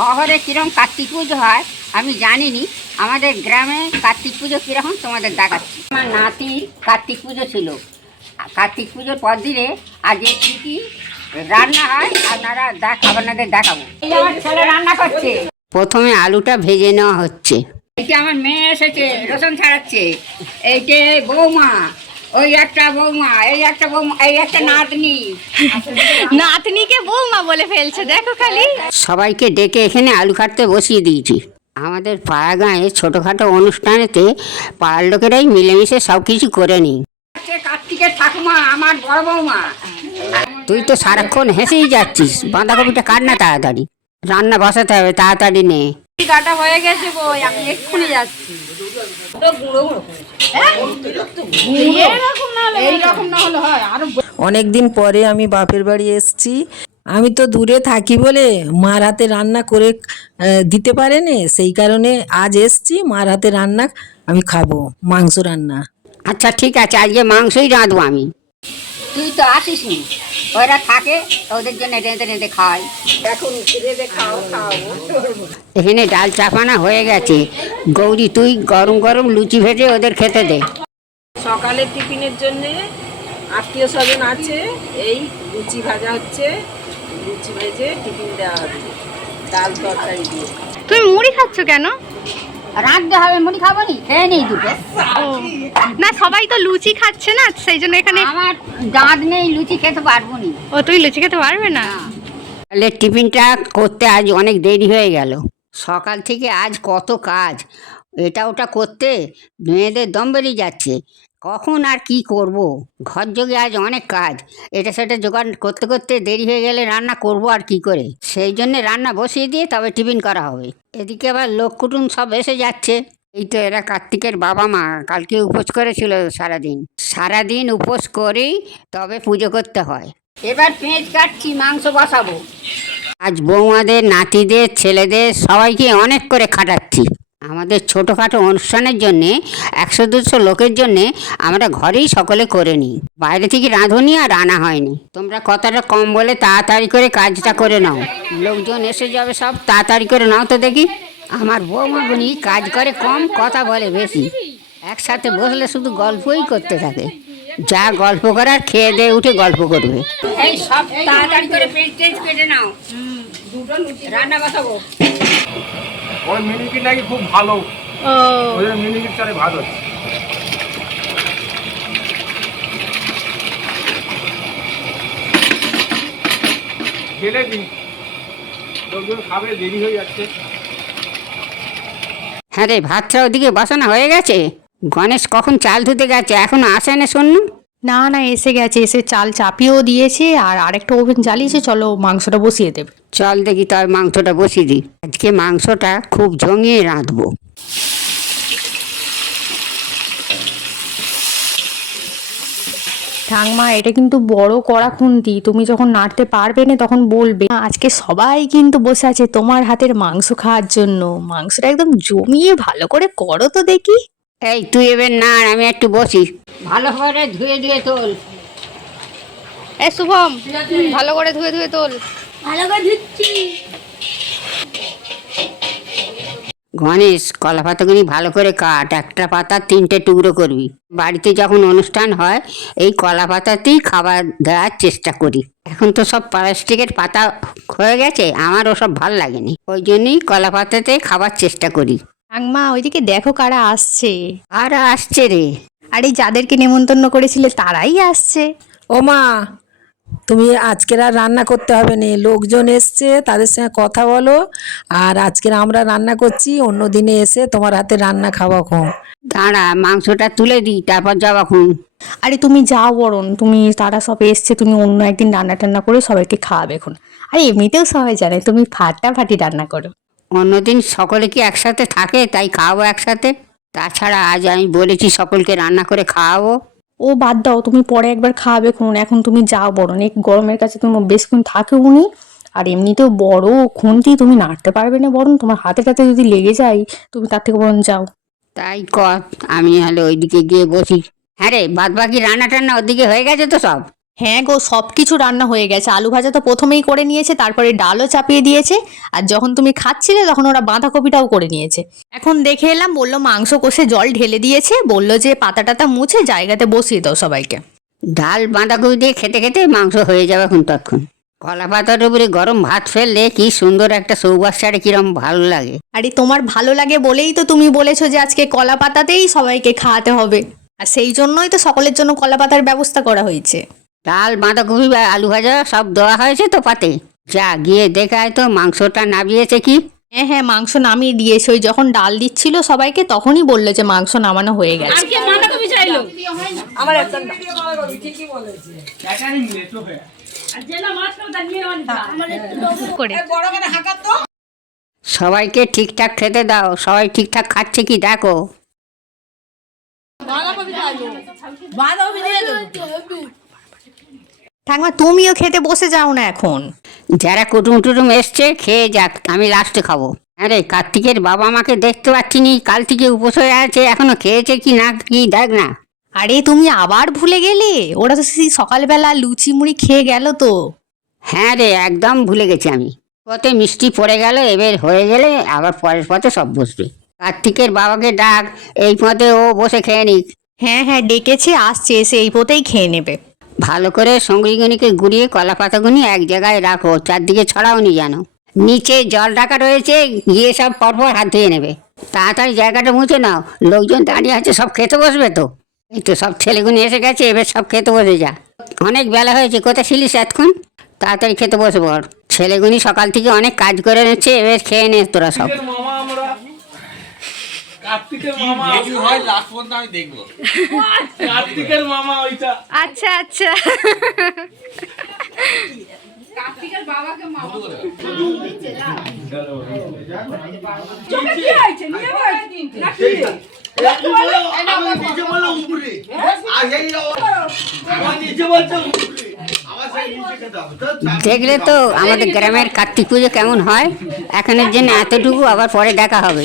শহরে কিরকম কার্তিক পুজো হয় আমি জানিনি। আমাদের গ্রামে কার্তিক পুজো কীরকম তোমাদের দেখাচ্ছি। আমার নাতির কার্তিক পুজো ছিল। কার্তিক পুজোর পর দিনে আজকে কী কী রান্না হয় আপনারা আপনাদের দেখাবো। এই আমার ছেলে রান্না করছে। প্রথমে আলুটা ভেজে নেওয়া হচ্ছে। এইটা আমার মেয়ে এসেছে, রসুন ছাড়াচ্ছে। এইটা বৌমা, ওই একটা বৌমা, এই একটা বৌমা, এই একটা নাতনি। নাতনিকে বৌমা বলে ফেলছে, দেখো খালি। সবাইকে ডেকে এখানে আলু কাটতে বসিয়ে দিয়েছি। আমাদের পাড়া গাঁয়ে ছোটোখাটো অনুষ্ঠানেতে পাড়ার লোকেরাই মিলেমিশে সব কিছু করে নিই। কার্তিকের ঠাকুমা আমার বড় বৌমা। তুই তো সারাক্ষণ হেসেই যাচ্ছিস। বাঁধাকপিটা কাট না তাড়াতাড়ি, রান্না বসাতে হবে, তাড়াতাড়ি নে। কাটা হয়ে গেছে বই, আমি এক্ষুনি যাচ্ছি। অনেকদিন পরে আমি বাপের বাড়ি এসেছি। আমি তো দূরে থাকি বলে মার হাতে রান্না করে দিতে পারেনি, সেই কারণে আজ এসছি। মার হাতে রান্না আমি খাবো, মাংস রান্না। আচ্ছা ঠিক আছে, আজকে মাংসই রাঁধবো আমি। তুই তো আসিস নি, ওরা থাকে, ওদের জন্য রেঁধে রেঁধে খাওয়াই। এখন এখানে ডাল চাপানা হয়ে গেছে। গৌরী তুই গরম গরম লুচি ভেজে ওদের খেতে দে। সকালের টিফিনের জন্য আত্মীয় স্বজন আছে, এই লুচি ভাজা হচ্ছে। লুচি ভেজে টিফিন দেওয়া হচ্ছে ডাল তরকারি দিয়ে। তুমি মুড়ি খাচ্ছ কেন? রাঁধতে হবে, মুড়ি খাবো নি, খেয়ে নেই দুটো। না, সবাই তো লুচি খাচ্ছে না, সেই জন্য এখানে। আমার দাঁত নেই, লুচি খেতে পারবো নি। ও, তুমি লুচি খেতে পারবে না? তাহলে টিফিনটা করতে আজ অনেক দেরি হয়ে গেল। সকাল থেকে আজ কত কাজ, এটা ওটা করতে মেয়েদের দম বেরিয়ে যাচ্ছে। কখন আর কি করব, ঘর যোগে আজ অনেক কাজ। এটা সেটা জোগাড় করতে করতে দেরি হয়ে গেলে রান্না করব আর কি করে। সেই জন্য রান্না বসিয়ে দিয়ে তবে টিফিন করা হবে। এদিকে আবার লোক কুটুম সব এসে যাচ্ছে। এই তো এরা কার্তিকের বাবা মা, কালকে উপোস করেছিল সারাদিন। সারাদিন উপোস করেই তবে পুজো করতে হয়। এবার পেঁয়াজ কাটছি, মাংস বসাবো। আজ বৌমাদের, নাতিদের, ছেলেদের সবাইকে অনেক করে খাটাচ্ছি। আমাদের ছোটোখাটো অনুষ্ঠানের জন্যে 100-200 লোকের জন্যে আমরা ঘরেই সকলে করে নিই। বাইরে থেকে রাঁধুনি আর আনা হয়নি। তোমরা কথাটা কম বলে তাড়াতাড়ি করে কাজটা করে নাও। লোকজন এসে যাবে সব, তাড়াতাড়ি করে নাও তো দেখি। আমার বৌমাগুনি কাজ করে কম, কথা বলে বেশি। একসাথে বসলে শুধু গল্পই করতে থাকে। যা গল্প করার খেয়ে দিয়ে উঠে গল্প করবে। এই সব তাড়াতাড়ি করে পেঁয়াজ কেটে নাও, রান্না বসাবো। ওই মিনিকেট নাকি খুব ভালো। ও, ওই মিনিকেট চারে ভাত হচ্ছে। খেলে দিন, লোকজন খাবে, দেরি হয়ে যাচ্ছে। হ্যাঁ রে, ভাতটা ওদিকে বসানো হয়ে গেছে। গণেশ কখন চাল ধুতে গেছে, এখনো আসে না শোনো। না না, এসে গেছে, এসে চাল চাপিয়েও দিয়েছে আর আরেকটা ওভেন জ্বালিয়েছে। চলো মাংসটা বসিয়ে দেবে। চল দেখি তবে মাংসটা বসিয়ে দিই। আজকে মাংসটা খুব জমিয়ে রাঁধবো। ঠাংমা, এটা কিন্তু বড় কড়া খুন্তি, তুমি যখন নাড়তে পারবে না তখন বলবে। আজকে সবাই কিন্তু বসে আছে তোমার হাতের মাংস খাওয়ার জন্য। মাংসটা একদম জমিয়ে ভালো করে করো তো দেখি। এই তুই এবার না, আমি একটু বসি। ভালো করে ধুয়ে ধুয়ে তোল। এ শুভম, ভালো করে ধুয়ে ধুয়ে তোল। ভালো করে ধুচ্ছি। গণেশ, কলা পাতাগুলি ভালো করে কাট, একটা পাতা 3টে টুকরো করবি। বাড়িতে যখন অনুষ্ঠান হয় এই কলা পাতাতেই খাবার দেওয়ার চেষ্টা করি। এখন তো সব প্লাস্টিকের পাতা হয়ে গেছে, আমার ওসব ভাল লাগেনি, ওই জন্যই কলা পাতাতে খাবার চেষ্টা করি। ঠাংমা, ওইদিকে দেখো কারা আসছে। আর আসছে রে? আরে, যাদেরকে নেমন্তন্ন করেছিলে তারাই আসছে। ও মা, তুমি আজকের আর রান্না করতে হবে না, লোকজন এসছে, তাদের সঙ্গে কথা বলো। আর আজকের আমরা রান্না করছি, অন্য দিনে এসে তোমার হাতে রান্না খাওয়া কম। দাঁড়া, মাংসটা তুলে দিই, তারপর যাওয়া খুন। আরে তুমি যাও, বরং তুমি, তারা সব এসছে, তুমি অন্য একদিন রান্না টান্না করে সবাইকে খাওয়াবে এখন। আরে এমনিতেও সবাই জানে তুমি ফাটাফাটি রান্না করো। অন্যদিন সকলে কি একসাথে থাকে, তাই খাওয়াবো একসাথে। তাছাড়া আজ আমি বলেছি সকলকে রান্না করে খাওয়াবো। ও বাদ দাও, তুমি পরে একবার খাওয়াবে খুন, এখন তুমি যাও বরং। এই গরমের কাছে তুমি বেশক্ষণ থাকে উনি। আর এমনিতেও বড় খুন্তি, তুমি নাড়তে পারবে না, বরং তোমার হাতে টাতে যদি লেগে যায়, তুমি তার থেকে বরং যাও। তাই কর, আমি হলে ওইদিকে গিয়ে বসি। হ্যাঁ রে, বাদ বাকি রান্না টান্না ওদিকে হয়ে গেছে তো সব? হ্যাঁ গো, সব কিছু রান্না হয়ে গেছে। আলু ভাজা তো প্রথমেই করে নিয়েছে, তারপরে ডালও চাপিয়ে দিয়েছে, আর যখন তুমি খাচ্ছিলে তখন ওরা বাঁধাকপিটাও করে নিয়েছে। এখন দেখে এলাম, বললো মাংস কষে জল ঢেলে দিয়েছে, বললো যে পাতা টাতা মুছে জায়গাতে বসিয়ে দাও সবাইকে। ডাল বাঁধাকপি দিয়ে খেতে খেতে মাংস হয়ে যাবে এখন তৎক্ষণ। কলা পাতার উপরে গরম ভাত ফেললে কি সুন্দর একটা সৌবাস ছাড়ে, কিরম ভালো লাগে। আরে তোমার ভালো লাগে বলেই তো তুমি বলেছো যে আজকে কলা পাতাতেই সবাইকে খাওয়াতে হবে, আর সেই জন্যই তো সকলের জন্য কলা পাতার ব্যবস্থা করা হয়েছে। ডাল বাঁধাকপি বা আলু ভাজা সব দেওয়া হয়েছে তো পাতে। যা গিয়ে দেখে আয় তো মাংসটা নামিয়েছে কি। হ্যাঁ হ্যাঁ, মাংস নামিয়ে দিয়েছে। ওই যখন ডাল দিচ্ছিল সবাইকে তখনই বললো যে মাংস নামানো হয়ে গেছে। সবাইকে ঠিকঠাক খেতে দাও, সবাই ঠিকঠাক খাচ্ছে কি দেখো। ঠাকুমা তুমিও খেতে বসে যাও না এখন। যারা কুটুম টুটুম এসছে খেয়ে যাক, আমি লাস্টে খাবো। আরে কার্তিকের বাবা মাকে দেখতে পাচ্ছি নি, কাল থেকে উপোস হয়ে আছে, এখনো খেয়েছে কি না কি দেখ না। আরে তুমি আবার ভুলে গেলে, ওরা তো সেই সকালবেলা লুচি মুড়ি খেয়ে গেল তো। হ্যাঁ রে, একদম ভুলে গেছি আমি। পথে মিষ্টি পড়ে গেল, এবার হয়ে গেলে আবার পরের পথে সব বসবে। কার্তিকের বাবাকে ডাক, এই পথে ও বসে খেয়ে নিক। হ্যাঁ হ্যাঁ, ডেকেছে, আসছে, এসে এই পথেই খেয়ে নেবে। ভালো করে সঙ্গীগুনিকে গুড়িয়ে কলা পাতাগুনি এক জায়গায় রাখো, চারদিকে ছড়াও নি যেন। নিচে জল রাখা রয়েছে, গিয়ে সব পরপর হাত ধুয়ে নেবে। তাড়াতাড়ি জায়গাটা মুছে নাও, লোকজন দাঁড়িয়ে আছে, সব খেতে বসবে তো। এই তো সব ছেলেগুনি এসে গেছে, এবার সব খেতে বসে যা। অনেক বেলা হয়েছে, কোথায় ছিলিস এতক্ষণ? তাড়াতাড়ি খেতে বসে পড়। ছেলেগুনি সকাল থেকে অনেক কাজ করে নিচ্ছে, এবার খেয়ে নে তোরা সব। মামা আমরা কার্তিকের মামা কি হয় লাস্ট পর্যন্ত আমি দেখবো। কার্তিকের মামা ওইটা। আচ্ছা আচ্ছা। নিচে বললো উপরে আর সেই নিচে বলছে উপরে আমার সেই নিচে খেতে হবে। দেখলে তো আমাদের গ্রামের কার্তিক পুজো কেমন হয়। এখনের জন্য এতটুকু, আবার পরে দেখা হবে।